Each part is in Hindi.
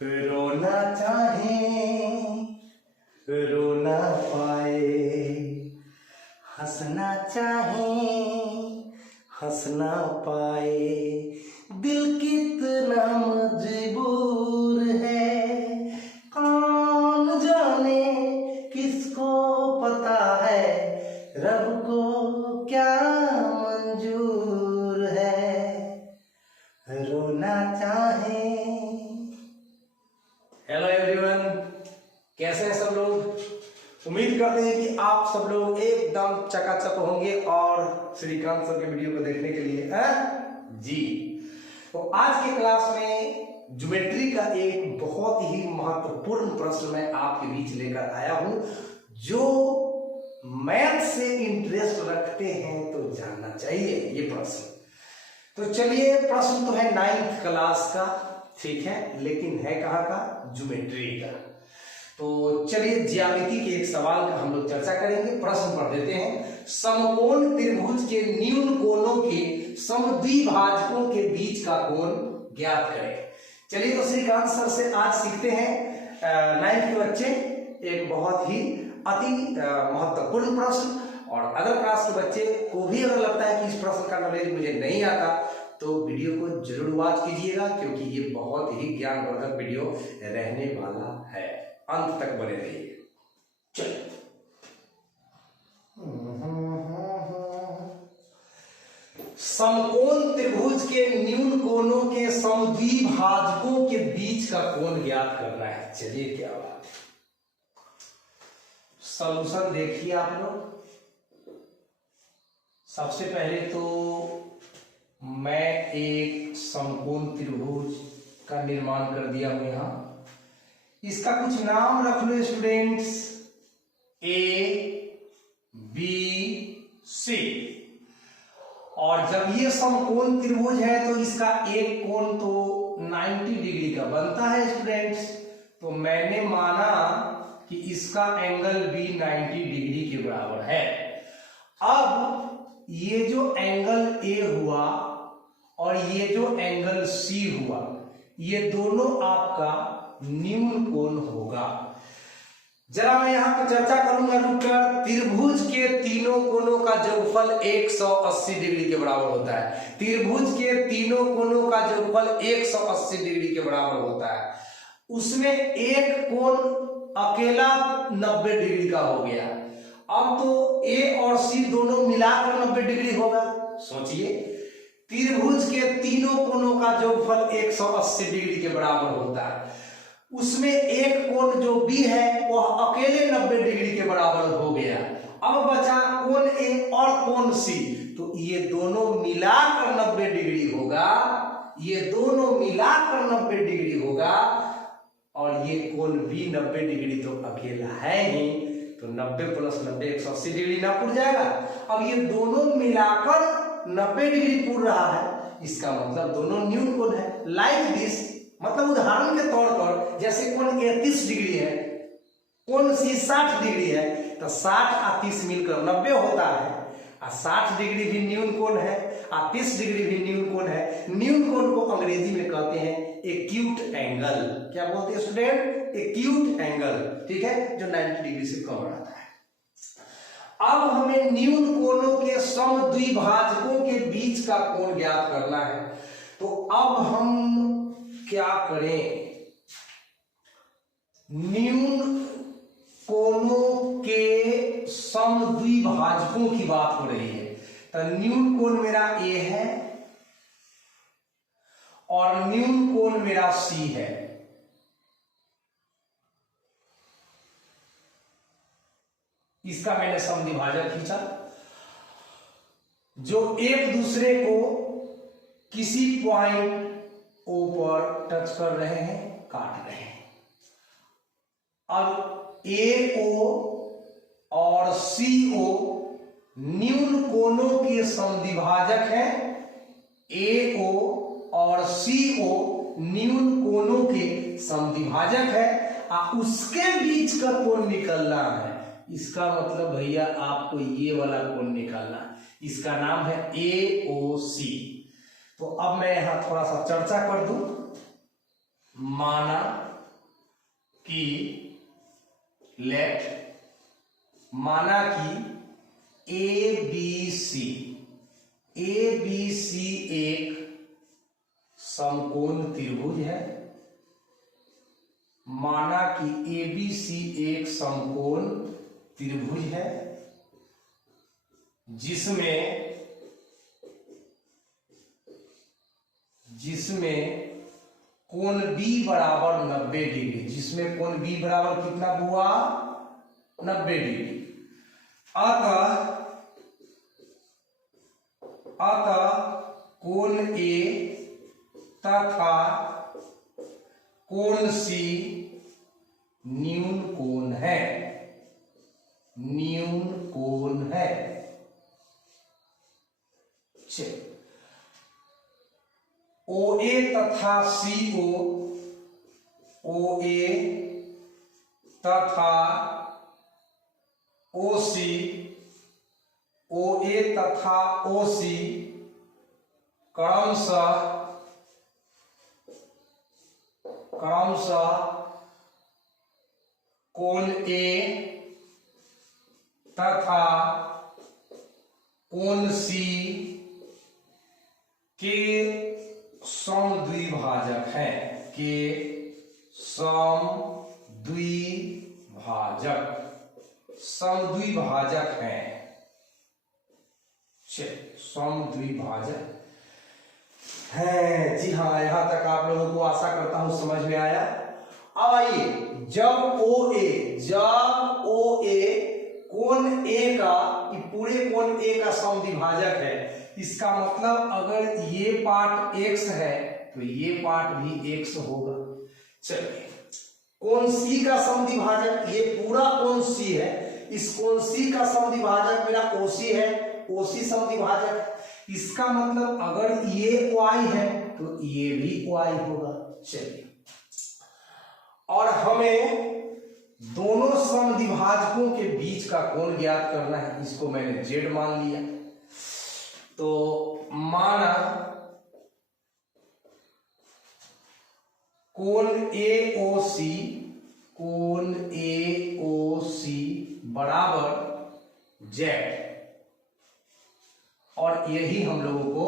रोना चाहे रो ना पाए, हंसना चाहे हंस ना पाए, दिल कितना मजबूर है, कौन जाने किसको पता है, रब को क्या मंजूर है, रोना चाहे। हेलो एवरीवन, कैसे हैं सब लोग? उम्मीद करते हैं कि आप सब लोग एकदम चकाचक होंगे और श्रीकांत सर के वीडियो को देखने के लिए जी। तो आज के क्लास में ज्योमेट्री का एक बहुत ही महत्वपूर्ण प्रश्न मैं आपके बीच लेकर आया हूं। जो मैथ से इंटरेस्ट रखते हैं तो जानना चाहिए ये प्रश्न। तो चलिए, प्रश्न तो है 9th क्लास का, ठीक है, लेकिन है कहाँ का? ज्योमेट्री का। तो चलिए, ज्यामिति के एक सवाल का हम लोग चर्चा करेंगे। प्रश्न पढ़ देते हैं। समकोण त्रिभुज के न्यून कोणों के समद्विभाजकों के बीच का कोण ज्ञात करें। चलिए, तो श्रीकांत सर से आज सीखते हैं 9th के बच्चे एक बहुत ही अति महत्वपूर्ण प्रश्न। और अदर क्लास के बच्चे को भी अगर लगता है कि इस प्रश्न का नॉलेज मुझे नहीं आता तो वीडियो को जरूर वॉच कीजिएगा, क्योंकि ये बहुत ही ज्ञानवर्धक वीडियो रहने वाला है। अंत तक बने रहिए। चलिए, समकोण त्रिभुज के न्यून कोणों के समद्विभाजकों के बीच का कोण ज्ञात करना है। चलिए, क्या बात है। सॉल्यूशन देखिए आप लोग। सबसे पहले तो मैं एक समकोण त्रिभुज का निर्माण कर दिया हूं। यहां इसका कुछ नाम रख लो स्टूडेंट्स, ए बी सी। और जब ये समकोण त्रिभुज है तो इसका एक कोण तो 90 डिग्री का बनता है स्टूडेंट्स। तो मैंने माना कि इसका एंगल भी 90 डिग्री के बराबर है। अब ये जो एंगल ए हुआ और ये जो एंगल सी हुआ, ये दोनों आपका न्यून कोण होगा। जरा मैं यहां पर चर्चा करूंगा रुककर। त्रिभुज के तीनों कोणों का जोगफल 180 डिग्री के बराबर होता है। त्रिभुज के तीनों कोणों का जोगफल 180 डिग्री के बराबर होता है। उसमें एक कोण अकेला 90 डिग्री का हो गया। अब तो ए और सी दोनों मिलाकर 90 डिग्री होगा। सोचिए, त्रिभुज के तीनों कोणों का जोगफल 180 डिग्री के बराबर होता है। उसमें एक कोण जो बी है वह अकेले 90 डिग्री के बराबर हो गया। अब बचा कोण ए और कोण सी, तो ये दोनों मिलाकर 90 डिग्री होगा। ये दोनों मिलाकर 90 डिग्री होगा। और ये कोण भी 90 डिग्री तो अकेला है ही, तो 90 प्लस 90 180 डिग्री ना पुर जाएगा। अब ये दोनों मिलाकर 90 डिग्री पुर रहा है, इसका मतलब दोनों न्यून कोण है। लाइक दिस, मतलब उदाहरण के तौर पर जैसे कोण 31 डिग्री है, कोण सी 60 डिग्री है, तो 60 और 30 मिलकर 90 होता है। और 60 डिग्री भी न्यून कोण है और 30 डिग्री भी न्यून कोण है। न्यून कोण को अंग्रेजी में कहते हैं एक्यूट एंगल। क्या बोलते हैं स्टूडेंट? एक्यूट एंगल, ठीक है, जो 90 डिग्री से कम रहता है। अब हमें न्यून कोणों के समद्विभाजकों के बीच का कोण ज्ञात करना है। तो अब हम क्या करें? न्यून कोणों के समद्विभाजकों की बात हो रही है। तो न्यून कोण मेरा ए है और न्यून कोण मेरा सी है। इसका मैंने समद्विभाजक खींचा, जो एक दूसरे को किसी पॉइंट ओ पर टच कर रहे हैं, काट रहे हैं। अब ए ओ और सी ओ न्यून कोणों के समद्विभाजक हैं। ए ओ और सी ओ न्यून कोणों के समद्विभाजक है। उसके बीच का कोण निकलना है। इसका मतलब भैया आपको ये वाला कोण निकालना है। इसका नाम है AOC। तो अब मैं यहां थोड़ा सा चर्चा कर दूं। माना कि लेट माना कि ए बी सी एक समकोण त्रिभुज है। माना कि ए बी सी एक समकोण त्रिभुज है जिसमें कोण बी बराबर 90 डिग्री, जिसमें कोण बी बराबर कितना हुआ 90 डिग्री। अतः कोण ए तथा कोण सी न्यून कोण है। ओ ए तथा सी ओ, ओ ए तथा ओ सी, ओ ए तथा ओ सी क्रमशः कोण ए तथा कोण सी के समद्विभाजक हैं। समद्विभाजक है। जी हाँ, यहां तक आप लोगों को आशा करता हूं समझ में आया। अब आइए, जब ओ ए कोण ए का, पूरे कोण ए का समद्विभाजक है, इसका मतलब अगर ये पार्ट x है तो ये पार्ट भी x होगा। चलिए, कोण सी का समद्विभाजक, ये पूरा कोण सी है, इस कोण सी का समद्विभाजक मेरा OC है, OC समद्विभाजक। इसका मतलब अगर ये y है तो ये भी y होगा। चलिए, और हमें दोनों समद्विभाजकों के बीच का कोण ज्ञात करना है। इसको मैंने z मान लिया। तो माना कोण AOC बराबर z, और यही हम लोगों को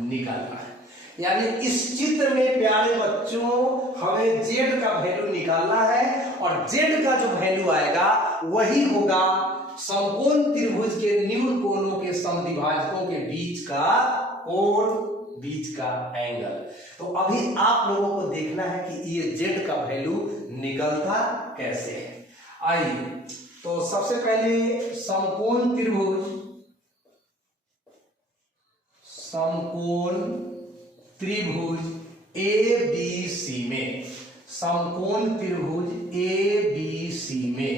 निकालना है। यानी इस चित्र में प्यारे बच्चों हमें z का वैल्यू निकालना है, और z का जो वैल्यू आएगा वही होगा समकोण त्रिभुज के न्यून कोणों के समद्विभाजकों के बीच का कोण, बीच का एंगल। तो अभी आप लोगों को देखना है कि ये z का वैल्यू निकलता कैसे है। आइए, तो सबसे पहले समकोण त्रिभुज ABC में, समकोण त्रिभुज ABC में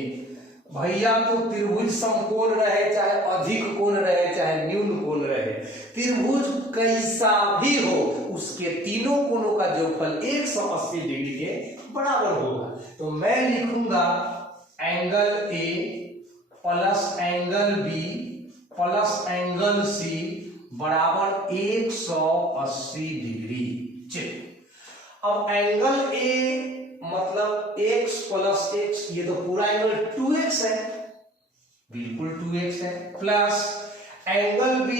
भैया, तो त्रिभुज समकोण रहे चाहे अधिक कोण रहे चाहे न्यून कोण रहे, त्रिभुज कैसा भी हो उसके तीनों कोणों का जोगफल 180 डिग्री के बराबर होगा। तो मैं लिखूंगा angle A plus angle B plus angle C बराबर 180 डिग्री। चलिए, अब एंगल A मतलब x प्लस x, ये तो पूरा एंगल 2x है, बिल्कुल 2x है, प्लस एंगल B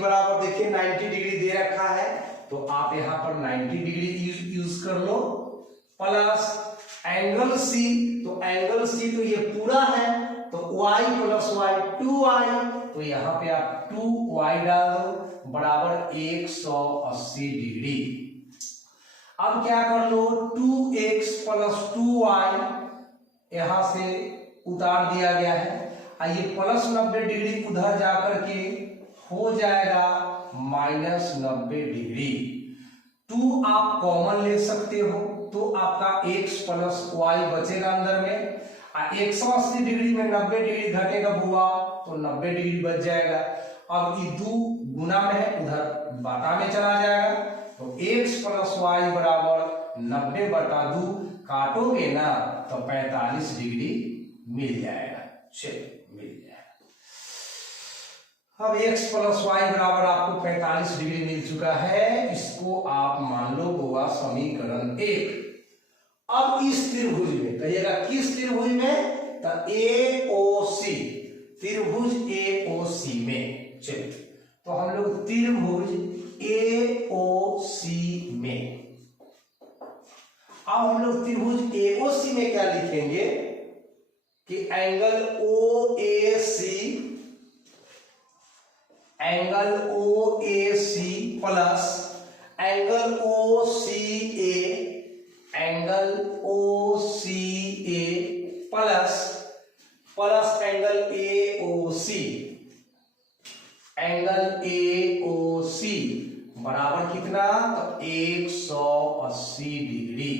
बराबर देखिए 90 डिग्री दे रखा है, तो आप यहां पर 90 डिग्री यूज कर लो, प्लस एंगल C, तो एंगल C तो ये पूरा है, तो y प्लस y 2y, तो यहां पे आप 2y डाल दो बराबर 180 डिग्री। अब क्या कर लो, 2x प्लस 2y यहां से उतार दिया गया है, आइए प्लस 90 डिग्री उधर जाकर के हो जाएगा माइनस 90 डिग्री। 2 आप कॉमन ले सकते हो, तो आपका x प्लस y बचेगा अंदर में, 180 डिग्री में 90 डिग्री घटेगा बुआ, तो 90 डिग्री बच जाएगा। अब ये 2 गुना में है, उधर बाटा में चला जाएगा, तो x प्लस वाई बराबर 90 बटा 2 काटोगे ना तो 45 डिग्री मिल जाएगा। चलिए, मिल जाएगा। अब x प्लस वाई बराबर आपको 45 डिग्री मिल चुका है, इसको आप मान लो हुआ समीकरण 1। अब इस त्रिभुज में कहिएगा, किस त्रिभुज में? तो AOC, त्रिभुज AOC में। चलिए, तो हम लोग त्रिभुज AOC में, अब हम लोग त्रिभुज AOC में क्या लिखेंगे कि angle OAC plus angle OCA plus angle AOC बराबर कितना? तो 180 डिग्री।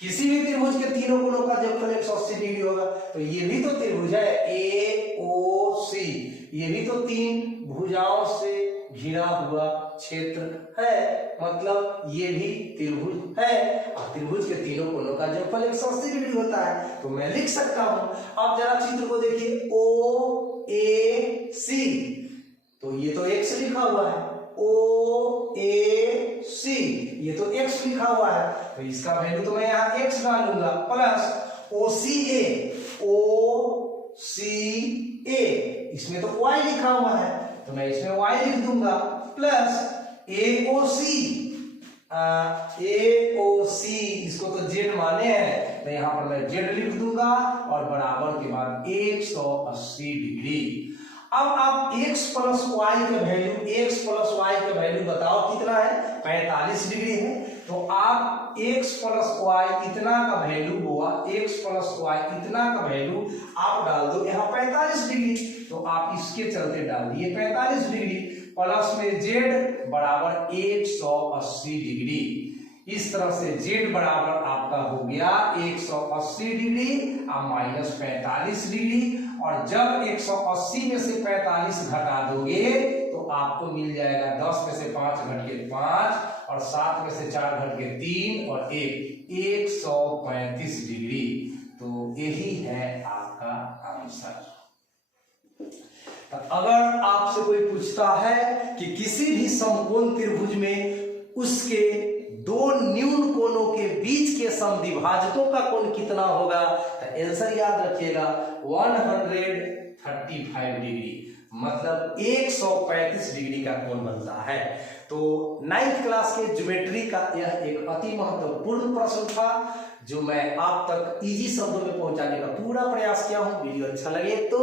किसी भी त्रिभुज के तीनों कोणों का जब 180 डिग्री होगा तो ये भी तो त्रिभुज है AOC, ये भी तो तीन भुजाओं से घिरा हुआ क्षेत्र है, मतलब ये भी त्रिभुज है। और त्रिभुज के तीनों कोणों का जब 180 डिग्री होता है तो मैं लिख सकता हूं। अब जरा चित्र को देखिए, OAC, तो ये तो x लिखा हुआ है, OAC ये तो x लिखा हुआ है, तो इसका वैल्यू तो मैं यहाँ x डालूंगा, प्लस OCA इसमें तो y लिखा हुआ है तो मैं इसमें y लिख दूंगा, प्लस AOC इसको तो z माने हैं तो यहां पर मैं z लिख दूंगा और बराबर के बाद 180 डिग्री। अब आप x प्लस वाई के वैल्यू बताओ कितना है? 45 डिग्री है। तो आप x प्लस वाई इतना का वैल्यू हुआ, x प्लस वाई इतना का वैल्यू आप डाल दो यहाँ 45 डिग्री, तो आप इसके चलते डाल दिए 45 डिग्री, प्लस में z बराबर 180 डिग्री। इस तरह से z बराबर आपका हो गया 180 डिग्री और माइनस 45 डिग्री, और जब 180 में से 45 घटा दोगे तो आपको मिल जाएगा 10 में से 5 घट के 5 और 7 में से 4 घट के 3 और 1 135 डिग्री। तो यही है आपका आंसर। तो अगर आपसे कोई पूछता है कि किसी भी समकोण त्रिभुज में उसके दो न्यून कोणों के बीच के समद्विभाजकों का कोण कितना होगा, तो आंसर याद रखिएगा 135 डिग्री, मतलब 135 डिग्री का कोण बनता है। तो 9th क्लास के ज्योमेट्री का यह एक अति महत्वपूर्ण प्रश्न था जो मैं आप तक इजी शब्दों में पहुंचाने का पूरा प्रयास किया हूं। वीडियो अच्छा लगे तो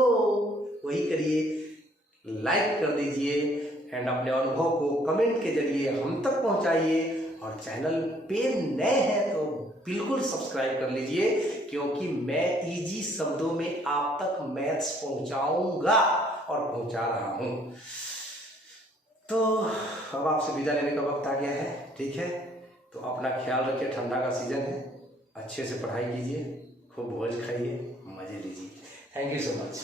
वही करिए, लाइक कर दीजिए एंड अपने अनुभव को कमेंट के जरिए हम तक पहुंचाइए, और चैनल पे नए हैं तो बिल्कुल सब्सक्राइब कर लीजिए, क्योंकि मैं इजी शब्दों में आप तक मैथ्स पहुंचाऊंगा और पहुंचा रहा हूं। तो अब आपसे विदा लेने का वक्त आ गया है, ठीक है? तो अपना ख्याल रखिए, ठंडा का सीजन है, अच्छे से पढ़ाई कीजिए, खूब भोज खाइए, मजे लीजिए। Thank you so much.